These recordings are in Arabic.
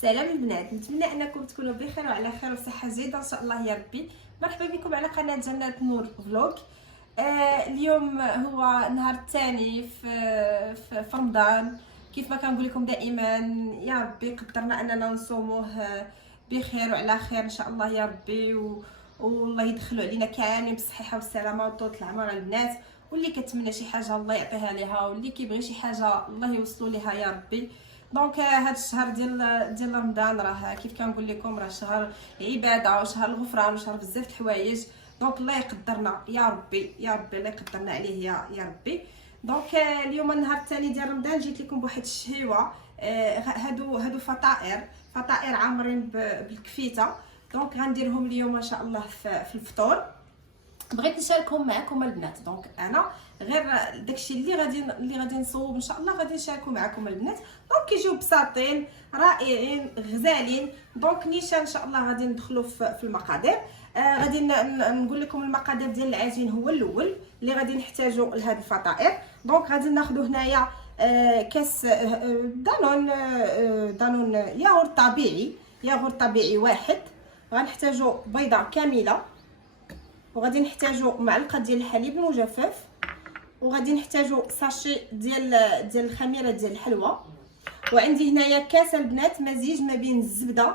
سلام البنات، نتمنى انكم تكونوا بخير وعلى خير وصحه جيده ان شاء الله يا ربي. مرحبا بكم على قناه جنات نور فلوق. اليوم هو النهار الثاني في رمضان. كيف ما كنقول لكم دائما يا ربي قدرنا اننا نصوموه بخير وعلى خير ان شاء الله يا ربي، والله يدخلوا علينا كاملين بالصحه والسلامه وطول العمر البنات. واللي كتمنى شي حاجه الله يعطيها ليها، واللي كيبغي شي حاجه الله يوصلوا ليها يا ربي. دونك هذا الشهر ديال رمضان راه كيف كنقول لكم راه شهر عباده وشهر الغفران وشهر بزاف الحوايج. دونك الله يقدرنا يا ربي يا ربي، الله يقدرنا عليه يا ربي. دونك اليوم النهار الثاني ديال رمضان جيت لكم بواحد الشهيوه. هادو فطائر عامرين بالكفيته. دونك غنديرهم اليوم ان شاء الله في الفطور. بغيت نشاركهم معكم البنات. دونك انا غير داكشي اللي غادي نصوب ان شاء الله غادي نشاركو معكم البنات. دونك كيجيو بساطين رائعين غزالين. دونك نيشان ان شاء الله غادي ندخلوا في المقادير. غادي نقول لكم المقادير ديال العجين. هو الاول اللي غادي نحتاجو لهاد الفطائر. دونك غادي ناخذوا هنايا كاس دانون ياغورت طبيعي واحد. غنحتاجو بيضه كامله، وغادي نحتاجو معلقه ديال الحليب المجفف، وغادي نحتاجو ساشي ديال الخميره ديال الحلوى. وعندي هنايا كاس البنات مزيج ما بين الزبده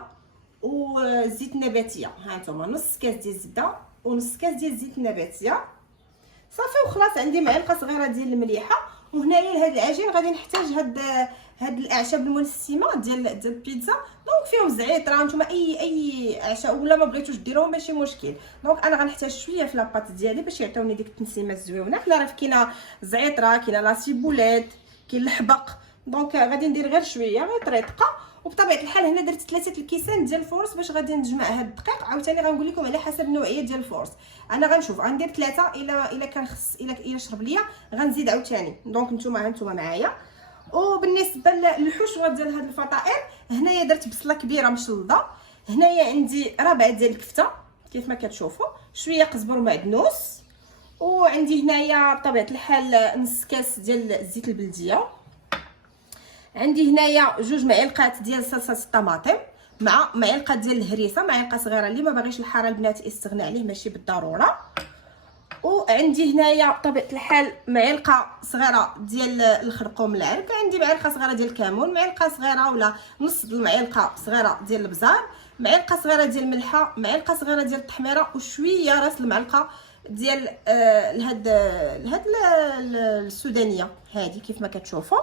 والزيت النباتيه. ها نتوما نص كاس ديال الزبده ونص كاس ديال الزيت النباتيه صافي. وخلاص عندي معلقه صغيره ديال المليحه. وهنايا لهاد العجين غادي نحتاج هاد الاعشاب المنسمه ديال البيتزا. دونك فيهم زعتر، نتوما اي اعشاب ولا ما بغيتوش ديروهم ماشي مشكل. دونك انا غنحتاج شويه في لاباط ديالي باش يعطيوني ديك التنسيمه الزويونه. حنا راه كاينه زعتره، كاينه لاسيبوليت، كاين الحبق. دونك غادي ندير غير شويه غير طريقه. وبطبيعه الحال هنا درت 3 الكيسان ديال الفورس باش غادي نجمع هاد الدقيق. عاوتاني غنقول لكم على حسب النوعيه ديال الفورس. انا غنشوف غندير 3 الا كان خص الا شرب ليا غنزيد عاوتاني. دونك نتوما معايا. وبالنسبه للحشوه ديال هاد الفطائر، هنايا درت بصله كبيره مشلضه. هنايا عندي ربع ديال الكفته كيف ما كتشوفوا، شويه قزبر ومعدنوس. وعندي هنايا بطبيعه الحال نص كاس ديال الزيت البلديه. عندي هنايا 2 معالق ديال صلصه الطماطم مع معلقه ديال الهريسه، معلقه صغيره. اللي ما باغيش الحاره البنات يستغنى عليه ماشي بالضروره. وعندي هنايا بطبيعه الحال معلقه صغيره ديال الخرقوم العرق. عندي معلقه صغيره ديال الكمون، معلقه صغيره ولا نص المعلقه صغيره ديال البزار، معلقه صغيره ديال الملحه، معلقه صغيره ديال التحميره، وشويه راس المعلقه ديال لهاد السودانيه هذه كيف ما كتشوفوا.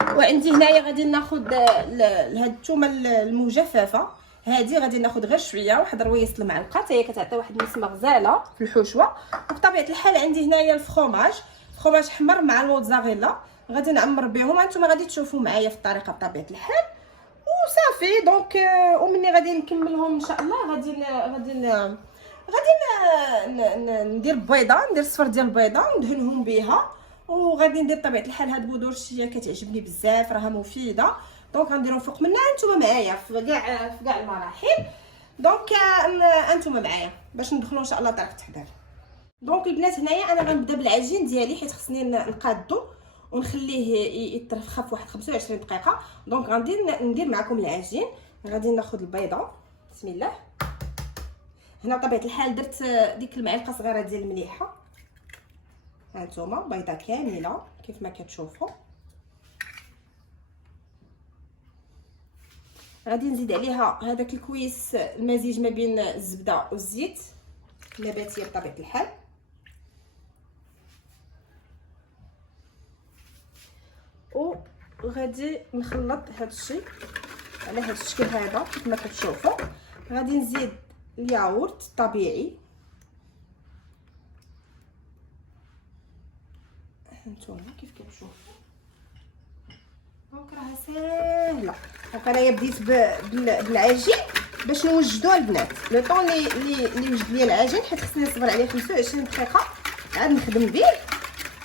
وعندي هنايا غادي ناخذ هاد الثومه المجففه هذه، غادي ناخذ غير شويه، واحد رويص المعلقه حتى هي كتعطي واحد النسمه غزاله في الحشوه. وبطبيعه الحال عندي هنايا الفرomاج حمر مع الموتزاريلا غادي نعمر بهم. هانتوما غادي تشوفوا معايا في الطريقه بطبيعه الحال وصافي. دونك ومني غادي نكملهم ان شاء الله غادي ندير بيضه، ندير صفر ديال البيضه وندهنهم بها. وغادي ندير بطبيعه الحال هاد بودور الشيا كتعجبني بزاف، راها مفيده. دونك غنديرهم فوق منها. نتوما معايا في كاع المراحل. دونك انتوما معايا باش ندخلوا ان شاء الله طريقه التحضير. دونك البنات هنايا انا غنبدا بالعجين ديالي حيت خصني نقادو ونخليه يترفخ في واحد 25 دقيقه. دونك غادي ندير معكم العجين. غادي ناخذ البيضه بسم الله. هنا بطبيعه الحال درت ديك المعلقه صغيره ديال المليحه. هانتوما بيضه كامله كيف ما كتشوفوا. غادي نزيد عليها هذاك الكويس المزيج ما بين الزبده والزيت النباتيه بطبيعه الحال. وغادي نخلط هذا الشيء على هذا الشكل هذا كيف ما كتشوفوا. غادي نزيد الياغورت الطبيعي. هانتوما كيف كتشوفوا. دونك راها ساهله. دونك انايا بديت بالعجين باش نوجدوها البنات. لو طون اللي وجد ليا العجين حيت خصني نصبر عليه 25 دقيقه عاد نخدم به.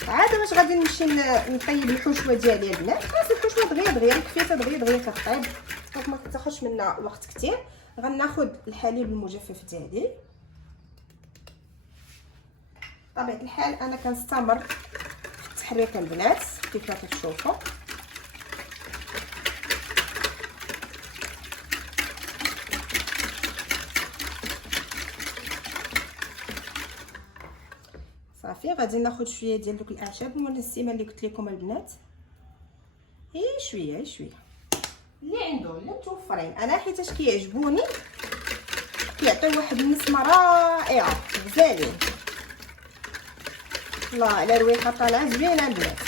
عاد باش غادي نمشي نطيب الحشوه ديالي البنات. خلاص الحشوه دغيا الكفيته دغيا كطيب. دونك ما كتاخذش منا وقت كثير. غناخذ الحليب المجفف ديالي. بطبيعه الحال انا كنستمر في التحريك البنات كيف ما كتشوفوا. صافي غادي ناخذ شويه ديال دوك الاعشاب المنسمه اللي قلت لكم البنات، شويه اللي عنده اللي متوفرين. انا حيتاش كيعجبوني كيعطيو واحد النسمه رائعه غزالين. الله على الريحه طالعه زوينه البنات.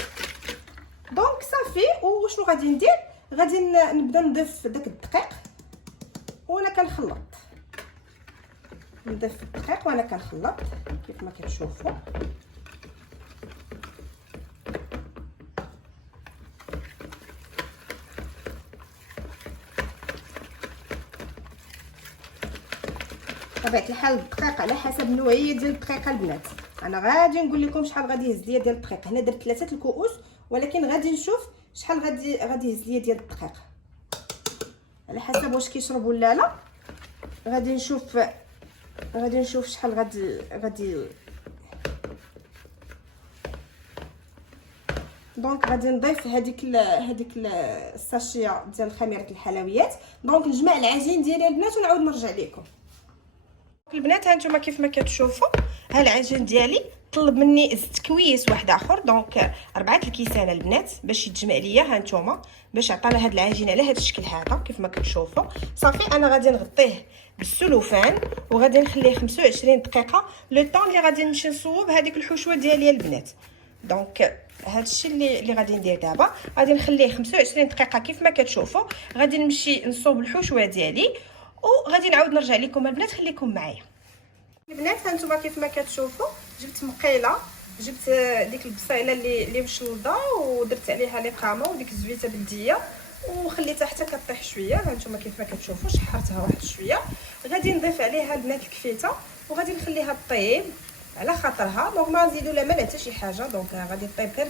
دونك صافي. وشنو غادي ندير؟ غادي نبدا نضيف داك الدقيق وانا كنخلط. نضيف الدقيق وانا كنخلط كيف ما كتشوفوا. بطبيعه الحال الدقيق على حسب النوعيه ديال الدقيقه البنات. انا غادي نقول لكم شحال غادي يهز ليا ديال الدقيق. هنا درت 3 الكؤوس، ولكن غادي نشوف شحال غادي يهز ليا ديال الدقيق على حسب واش كيشرب ولا لا. غادي نشوف شحال غادي دونك غادي نضيف هذيك الساشيه ديال خميره الحلويات. دونك نجمع العجين ديالي البنات ونعاود نرجع لكم. البنات هانتوما كيف ما كتشوفوا ها العجين ديالي طلب مني زدت كويس واحد اخر، دونك 4 الكيسان البنات باش يتجمع ليا. هانتوما باش عطانا هاد العجين على هاد الشكل هذا كيف ما كتشوفوا. صافي انا غادي نغطيه بالسلوفان وغادي نخليه 25 دقيقه لو طون اللي غادي نمشي نصوب هذيك الحشوه ديالي البنات. دونك هاد الشيء اللي غادي ندير دابا، غادي نخليه 25 دقيقه كيف ما كتشوفوا. غادي نمشي نصوب الحشوه ديالي وغادي نعاود نرجع لكم البنات. خليكم معايا البنات. هانتوما كيف ما كتشوفوا جبت مقيله، جبت ديك البصيله اللي مشلضه ودرت عليها لقامه وديك الزويته بلديه وخليتها حتى كطيح شويه. هانتوما كيف ما كتشوفوا شحرتها واحد شويه. غادي نضيف عليها البنات الكفيته وغادي نخليها طيب على خاطرها. دونك ما نزيدو لا مال حتى شي حاجه. دونك غادي طيب غير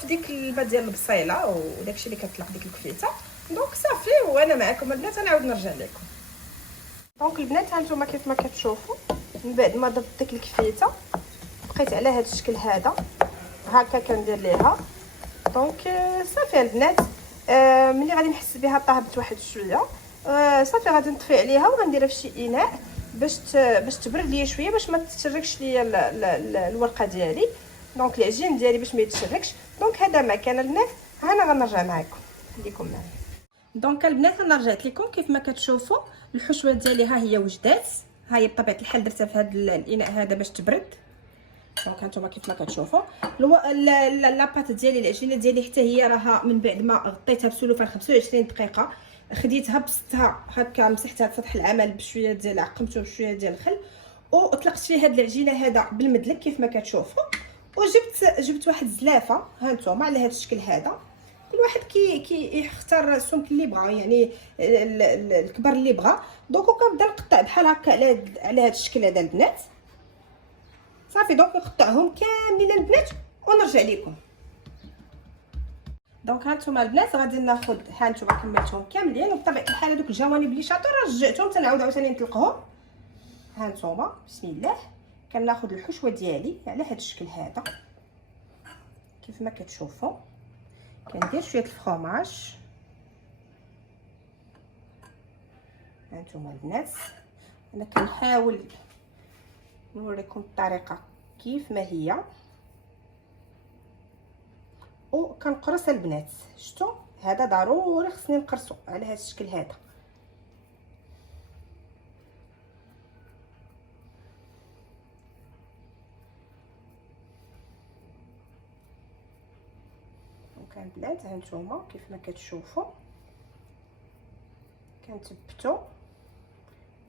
في ديك الماء ديال البصيله وداكشي اللي كطلق ديك الكفيته. دونك صافي وانا معكم البنات نعاود نرجع لكم. دونك البنات هانتوما كيف ما كتشوفوا من بعد ما ضربت ديك الكفيته بقيت على هذا الشكل هذا هكا كندير ليها. دونك صافي البنات ملي غادي نحس بها طابت واحد شويه صافي غادي نطفي عليها وغنديرها في شي اناء باش تبرد ليا شويه باش ما تتشركش ليا الورقه ديالي. دونك العجين ديالي باش ما يتشركش. دونك هذا ما كان البنات. انا غنرجع معكم خليكم معايا. دونك البنات انا رجعت لكم كيف ما كتشوفوا الحشوه ديالي ها هي وجدات. ها هي بطبيعه الحال درتها في هذا الاناء هذا باش تبرد. دونك هانتوما كيف ما كتشوفوا لاباط ديالي العجينه ديالي حتى هي راها من بعد ما غطيتها بسلوفان 25 دقيقه خديتها بسطتها هكا مسحتها في سطح العمل بشويه ديال عقمته بشويه ديال الخل وطلقت فيه هاد العجينه هذا بالمدلك كيف ما كتشوفوا. وجبت واحد الزلافه هانتوما على هذا الشكل هذا. كل واحد يختار السمك اللي بغا يعني الكبر اللي بغا. دونك كنبدا نقطع بحال هكا على هذا الشكل هذا البنات. صافي دونك نقطعهم كاملين البنات ونرجع لكم. دونك هانتوما البنات غادي ناخذ هانتوما كملتهم كاملين وبطبيعه الحال هذوك الجوانب اللي شاطين رجعتهم تنعاود عاوتاني نطلقهم. هانتوما بسم الله كناخذ الحشوه ديالي على هذا الشكل هذا كيف ما كتشوفوا. كندير شويه الفرomاج. هانتوما البنات انا كنحاول نوريكم الطريقه كيف ما هي وكنقرص البنات. شفتوا هذا ضروري خصني نقرصو على هذا الشكل هذا. دونك البنات هانتوما كيف ما كتشوفوا كنثبتو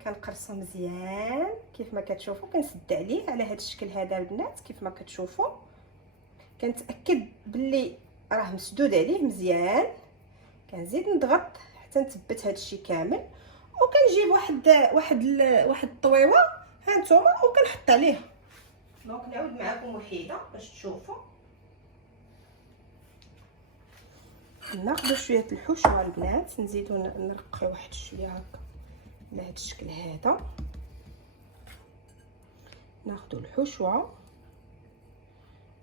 كنقرصو مزيان كيف ما كتشوفوا. كنسد عليه على هذا الشكل هذا البنات كيف ما كتشوفوا. كنتاكد باللي راه مسدود عليه مزيان. كنزيد نضغط حتى نثبت هذا الشيء كامل وكنجيب واحد الطويوه هانتوما وكنحط عليها. دونك نعاود معكم وحيده باش تشوفوا. ناخذ شويه الحشوه البنات نزيدو نرقيو واحد شويه هكا على هذا الشكل هذا. ناخذ الحشوه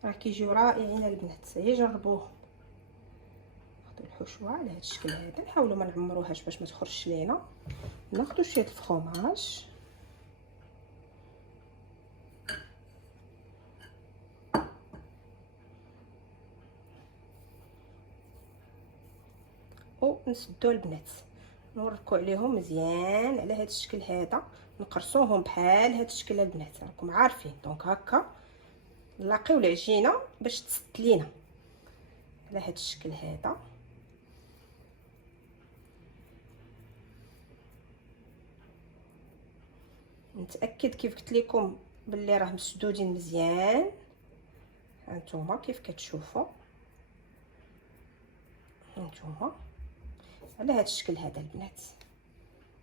راه كيجيو رائعين البنات هي جربوهم. ناخذ الحشوه على هذا الشكل هذا نحاولوا ما نعمروهاش باش ما تخرجش لينا. ناخذ شويه الفرomاج ونسدو البنات، نوركو عليهم مزيان على هذا الشكل هذا، نقرصوهم بحال هذا الشكل البنات راكم عارفين. دونك هكا نلاقيو العجينه باش تسد لينا على هذا الشكل هذا. نتاكد كيف قلت لكم باللي راه مسدودين مزيان. هانتوما كيف كتشوفوا، هانتوما على هذا الشكل هذا البنات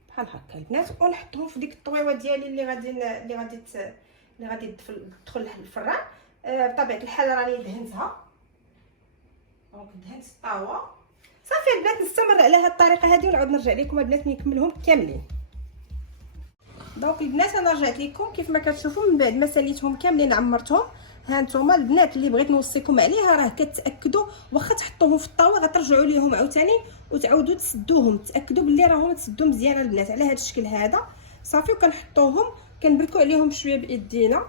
بحال هكا البنات. ونحطهم في ديك الطويوه ديالي اللي غادي تدخل الفران. بطبيعه الحال راني دهنتها، دونك دهنت الطاوه صافي البنات. نستمر على هذه الطريقه هذه ونعاود نرجع لكم البنات نكملهم كاملين. دونك البنات انا رجعت لكم كيف ما كتشوفوا من بعد ما ساليتهم كاملين عمرتهم. ها نتوما البنات اللي بغيت نوصيكم عليها راه كتاكدوا واخا تحطوهم في الطاوه غترجعوا ليهم عاوتاني وتعاودوا تسدوهم، تاكدوا باللي راهم تسدوا مزيان البنات على هذا الشكل هذا صافي. وكنحطوهم كنبركوا عليهم شويه بايدينا،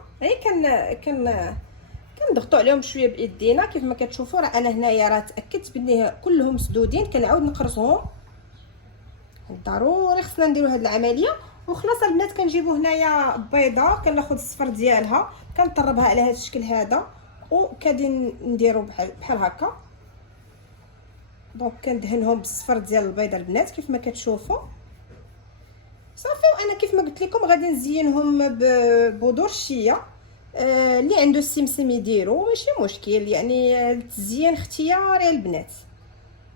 كنضغطوا عليهم شويه بايدينا كيف ما كتشوفوا. راه انا هنايا راه تاكدت بلي كلهم مسدودين، كنعاود نقرصهم. ضروري خصنا نديروا هذه العمليه. وخلاص البنات كنجيبوا هنايا بيضه، كناخذ الصفر ديالها كنطربها على هذا الشكل هذا وكادي نديروا بحال هكا. دونك كندهنهم بالصفر ديال البيضه البنات كيف ما كتشوفوا صافي. وانا كيف ما قلت لكم غادي نزينهم ببذور الشيا. اللي عنده السمسم يديروا ماشي مشكل، يعني التزيين اختياري البنات.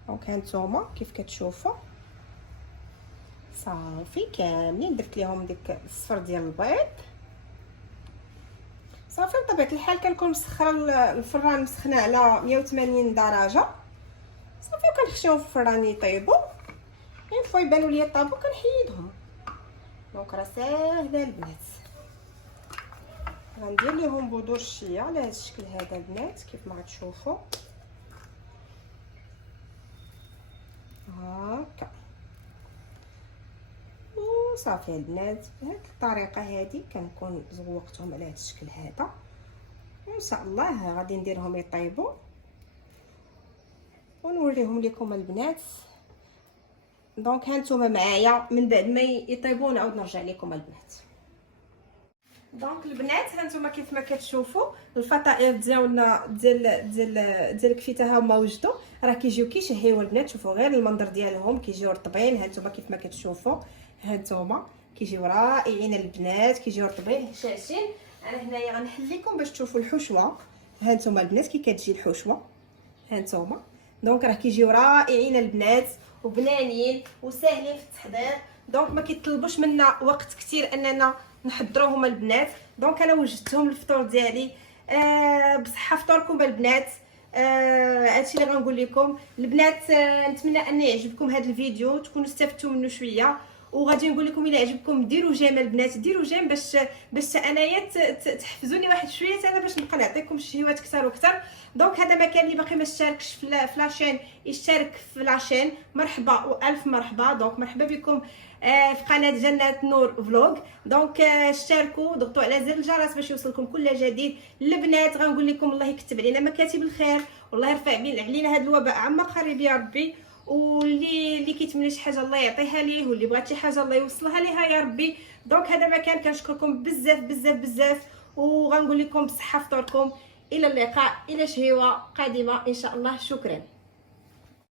دونك هانتوما كيف كتشوفوا صافي كاملين درت ليهم ديك الصفر ديال البيض صافي. بطبيعه الحال كنكون مسخره الفران مسخنه على 180 درجه صافي. وكنخشيهم في الفران يطيبوا. يعني فوا يبانوا لي طابو كنحيدهم. دونك راه ساهله البنات. غندير ليهم بذور الشيا على هذا الشكل هذا البنات كيف ما غتشوفوا هكا وصافي البنات. بهذه الطريقه هذه كنكون زوقتهم على هذا الشكل هذا. وان شاء الله غادي نديرهم يطيبوا ونوريهم لكم البنات. دونك هانتوما معايا من بعد ما يطيبوا نعاود نرجع لكم البنات. دونك البنات هانتوما كيف ما كتشوفوا الفطائر ديالنا ديال الكفته هما وجدوا راه كيجيو كيشهيو البنات. شوفوا غير المنظر ديالهم كيجيو رطبين. هانتوما كيف ما كتشوفوا هانتوما كيجيو رائعين البنات، كيجيو رطبين هشاشين. انا هنايا غنحل لكم باش تشوفوا الحشوه. هانتوما البنات كي كتجي الحشوه هانتوما. دونك راه كيجيو رائعين البنات وبنانين وساهلين في التحضير. دونك ما كيطلبوش منا وقت كثير اننا نحضروهم البنات. دونك انا وجدتهم الفطور ديالي. بصحه فطوركم البنات. هادشي اللي غنقول لكم البنات. نتمنى ان يعجبكم هذا الفيديو تكونوا استفدتوا منه شويه. وغادي نقول لكم الا عجبكم ديروا جيم البنات، ديروا جيم باش انايا تحفزوني واحد شويه انا باش نبقى نعطيكم الشهيوات اكثر واكثر. دونك هذا مكان اللي باقي ما اشتركش في لاشين يشترك في لاشين. مرحبا والف مرحبا. دونك مرحبا بكم في قناه جنات نور فلوق. دونك اشتركوا ضغطوا على زر الجرس باش يوصلكم كل جديد. البنات غنقول لكم الله يكتب علينا مكاتب الخير والله يرفع علينا هذا الوباء عما قريب يا ربي. واللي كيتمنى شي حاجه الله يعطيها ليه، واللي بغات شي حاجه الله يوصلها ليها يا ربي. دونك هذا مكان كنشكركم بزاف بزاف بزاف. وغنقول لكم بصحه فطوركم. الى اللقاء الى شهيوه قادمه ان شاء الله. شكرا.